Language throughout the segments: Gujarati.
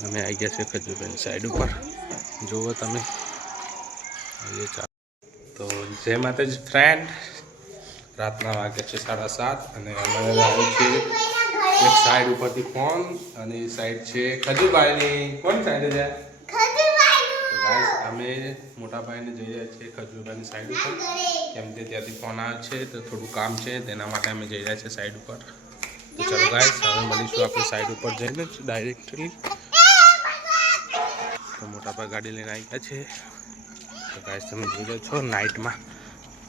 અમે આવી ગયા છે ખજૂરભાઈ સાઈડ ઉપર જુઓ તમે તો જય માતાજી ફ્રેન્ડ રાતના વાગે છે 7:30 અને અમે આવ્યો છીએ એક સાઈડ ઉપરથી ફોન અને એ સાઈડ છે ખજૂરભાઈની કોણ સાઈડ છે ગાઈસ અમે મોટા ભાઈને જઈ રહ્યા છીએ ખજૂરભાઈની સાઈડ ઉપર કેમ કે ત્યાંથી ફોન આવ્યો છે તો થોડું કામ છે તેના માટે અમે જઈ રહ્યા છીએ સાઈડ ઉપર તો ચલો ગાઈસ હવે મળીશું આપણે સાઈડ ઉપર જઈને ડાયરેક્ટલી તો મોટા ભાઈ ગાડી લઈને આવી ગયા છે તો ગાઈસ તમે જોઈ રહ્યા છો નાઇટમાં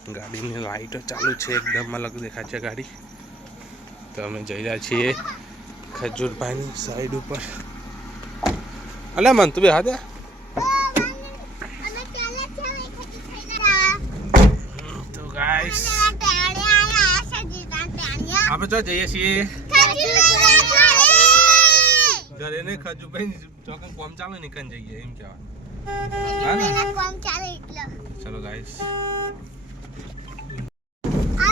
ગાડીની લાઇટો ચાલુ છે એકદમ અલગ દેખાય છે ગાડી તો અમે જઈ રહ્યા છીએ ખજૂરભાઈની સાઈડ ઉપર અલે મન તું બે હા દે તો ગાઈસ આપણે તો જઈએ છીએ ઘરે ને ખજૂરભાઈ ચોકન કોમ ચાલે નીકળ જઈએ એમ કહેવાય ચલો ગાઈસ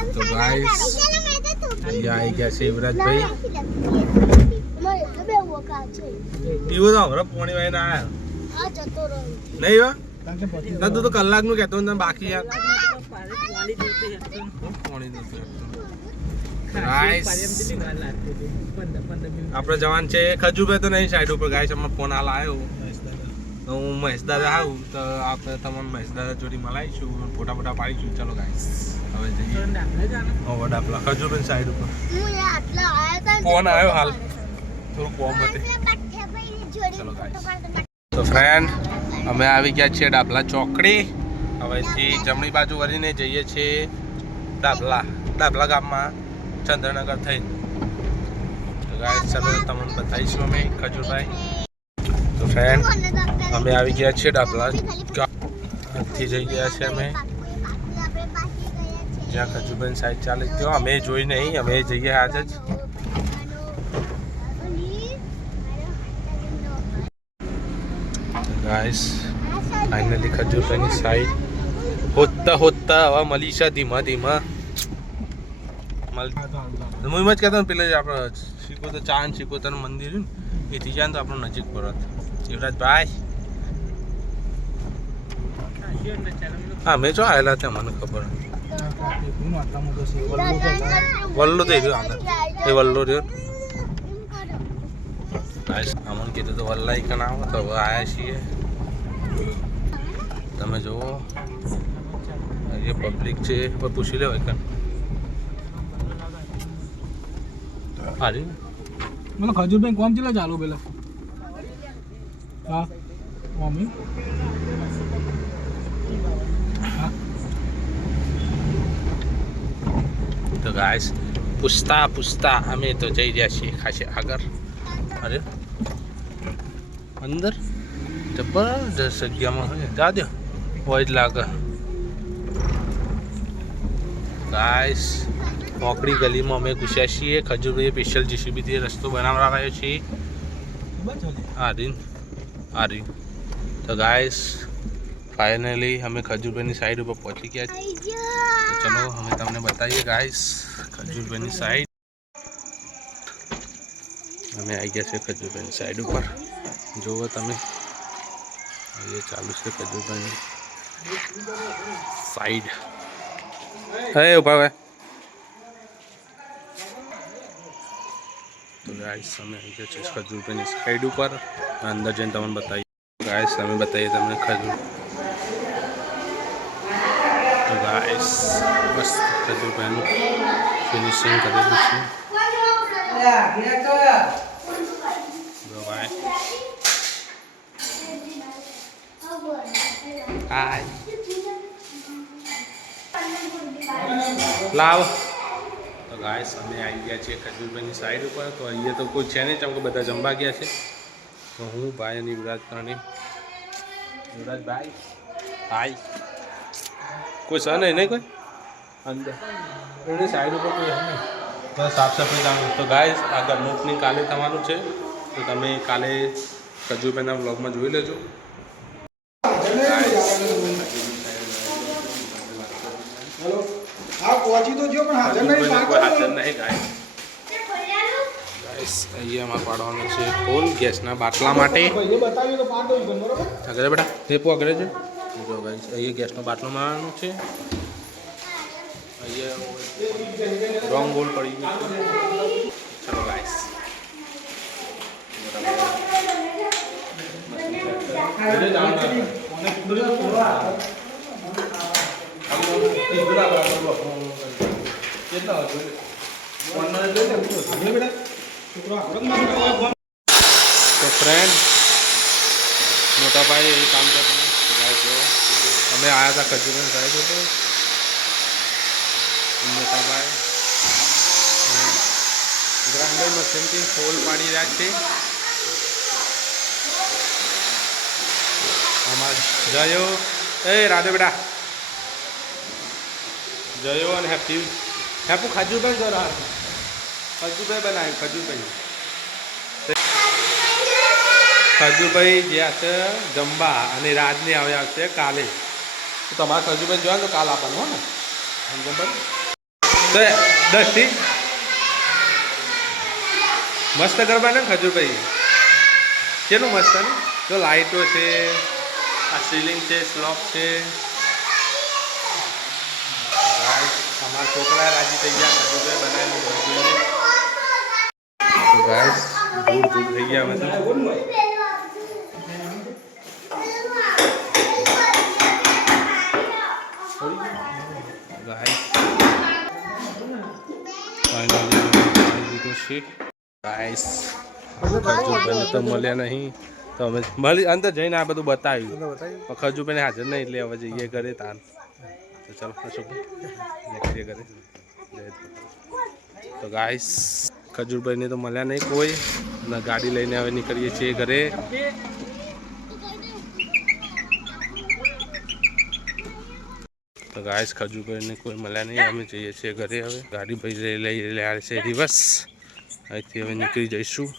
તો ગાઈસ અહીંયા આવી ગયા છે યુવરાજભાઈ એવું તો હમણાં પોણી વાય ના આવ્યા નહીં વા ના તું તો કલાકનું કહેતો ને બાકી યાર પોણી આપણે જવાન છે ખજૂરભાઈ તો નહીં સાઈડ ઉપર ગાઈસ હમણાં ફોન હાલ આવ્યો તો હું મહેશદાદા આવું તો આપણે તમને મહેશદાદા જોડી મળાવીશું ફોટા ફોટા પાડીશું ચલો ગાઈસ હવે જઈએ ડાપલા ખજૂરભાઈ સાઈડ ઉપર ફોન આવ્યો હાલ થોડું કોમ હતી ચલો ગાઈસ તો ફ્રેન્ડ અમે આવી ગયા છીએ ડાબલા ચોકડી હવેથી જમણી બાજુ વળીને જઈએ છીએ ડાબલા ગામમાં ચંદ્રનગર થઈ તો ગાઈસ ચલો તમને બતાવીશું અમે ખજૂરભાઈ તો ફ્રેન્ડ અમે આવી ગયા છીએ ડાબલાથી જઈ ગયા છે અમે જ્યાં ખજૂરભાઈ સાઈડ ચાલે ત્યાં અમે જોઈ નહીં અમે જઈએ આજે જ ગાઈસ ફાઇનલી ખજૂરભાઈની સાઈડ હોતા હવે મળી છે ધીમા ધીમા હું એમ જ કહેતો ને પેલે આપણે શીખોતર ચાંદ શીખોતર મંદિર ને એથી જાય ને તો આપણું નજીક પરત યુવરાજભાઈ હા મેં જો આવેલા ત્યાં મને ખબર વલ્લો થઈ રહ્યો આગળ એ વલ્લો રહ્યો અમને કીધું તો વલ્લાઈ કણ આવો તો હવે આવ્યા છીએ તમે જુઓ એ પબ્લિક છે પૂછી લેવાય કણ અરે મને ખજૂરભાઈ કોમ ચેલા ચાલુ પેલા હા મમ્મી તો ગાઈસ પૂછતા અમે તો જઈ રહ્યા છીએ ખાસે આગળ અરે અંદર જબરદસ્ત જગ્યામાં હોય જા દો હોય જ લાગે ગાઈસ મોકડી ગલીમાં અમે ઘૂસ્યા છીએ ખજૂરભાઈ સ્પેશિયલ જીસીબીથી રસ્તો બનાવડાવ્યો છે આરી તો ગાઈસ ફાઇનલી અમે ખજૂરભાઈની સાઈડ ઉપર પહોંચી ગયા છીએ તો ચલો અમે તમને બતાવીએ ગાઈસ ખજૂરભાઈની સાઈડ અમે આવી ગયા છે ખજૂરભાઈની સાઈડ ઉપર જુઓ તમે એ ચાલુ છે ખજૂરભાઈની સાઈડ હે ઉભા ભાઈ તો ગાઈસ અમે આવી ગયા છે ખજૂરભાઈની સાઈડ ઉપર અંદર જઈને તમને બતાવીએ ગાઈસ અમે બતાવીએ તમને ખજૂર તો ગાઈસ બસ ખજૂરભાઈનું ફિનિશિંગ કરેલું છે લાવ તો ગાઈસ અમે આવી ગયા છીએ ખજૂરભાઈની સાઈડ ઉપર તો અહીંયા તો કોઈ છે નહીં કેમ કે બધા જમવા ગયા છે તો હું ભાઈ અને યુવરાજભાઈ ભાઈ કોઈ સર નહીં કોઈ અંદર એની સાઈડ ઉપર કોઈ હે નહીં બસ સાફ સફાઈ ચાલુ તો ગાઈસ આ ઘરનું ઓપનિંગ કાલે થવાનું છે તો તમે કાલે ખજૂરભાઈના વ્લોગમાં જોઈ લેજો હા પહોંચી તો જો પણ હાજર નહીં હાજર નહીં ગાઈસ ગાઈસ અહીંયા પાડવાનું છે હોલ ગેસના બાટલા માટે આગળ બેટા હેપો આગળ છે જો ગાઈસ અહીંયા ગેસનો બાટલો મારવાનો છે અહીંયા રોંગ હોલ પડી ગયું છે ચલો ગાઈસ તો ફ્રેન્ડ મોટા ભાઈ એ કામ કરતા જો અમે આવ્યા હતા ખજૂર સાહેબ હતો મોટા ભાઈ ગ્રાઇન્ડર મશીનથી હોલ પાડી રહ્યા છે અમારા જયો એ રાધે બેટા જયો અને હેપી હેપુ ખજૂરભાઈ કરો ખજૂરભાઈ બનાવ્યું ખજૂરભાઈ જે હશે જમવા અને રાજને આવે આવશે કાલે તો તમારે ખજૂરભાઈ જોવા તો કાલ આપવાનું હો ને તો 10 થી મસ્ત ગરબા ને ખજૂરભાઈ કેનું મસ્ત ને જો લાઇટો છે આ સીલિંગ છે સ્લોપ છે અમારા છોકરા રાજી થઈ ગયા ખજૂરભાઈ બનાવેલું ગાઈસ દૂર દૂર થઈ ગયા અમે ગાઈસ ખજૂરભાઈને તો મળ્યા નહીં તો અમે મળી અંદર જઈને આ બધું બતાવ્યું પણ ખજૂરભાઈને હાજર નહીં એટલે હવે જઈએ ઘરે તાન તો ચાલો નીકળીએ ઘરે તો ગાઈસ ખજૂરભાઈને તો મળ્યા નહીં કોઈ અને ગાડી લઈને હવે નીકળીએ છીએ ઘરે તો ગાઈસ ખજૂરભાઈને કોઈ મળ્યા નહીં અમે જઈએ છીએ ઘરે હવે ગાડી ભાઈ લઈ રહ્યા છે રિવર્સ અહીંથી હવે નીકળી જઈશું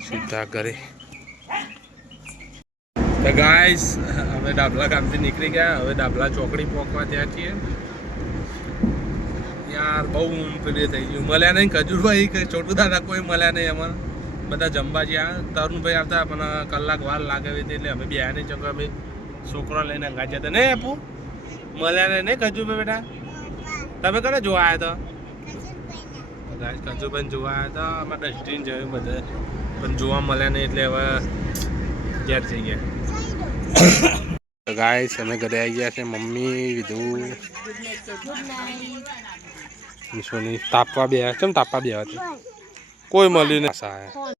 સીધા ઘરે તો ગાઈસ અમે ડાબલા ગામથી નીકળી ગયા હવે ડાબલા ચોકડી પહોંચવા ત્યાં છીએ યાર બહુ પેલી થઈ ગયું મળ્યા નહીં ખજૂરભાઈ કે છોટું દાદા કોઈ મળ્યા નહીં અમારે બધા જમવા જ્યાં તરુણભાઈ આવતા પણ કલાક વાર લાગે એટલે અમે બે નહીં ચકો અમે છોકરો લઈને અંગાજ્યા હતા નહીં આપું મળ્યા નહીં ખજૂરભાઈ બેટા તમે કને જોવા આવ્યા હતા ખજૂરભાઈ જોવા આવ્યા હતા અમારે ડસ્ટિન જોયું બધા પણ જોવા મળ્યા નહીં એટલે હવે ઘેર થઈ ગયા ગાઈસ અમે ઘરે આવી ગયા છે મમ્મી વિધુ સોની તાપવા બે કેમ તાપવા બે હતી કોઈ મળ્યું નહીં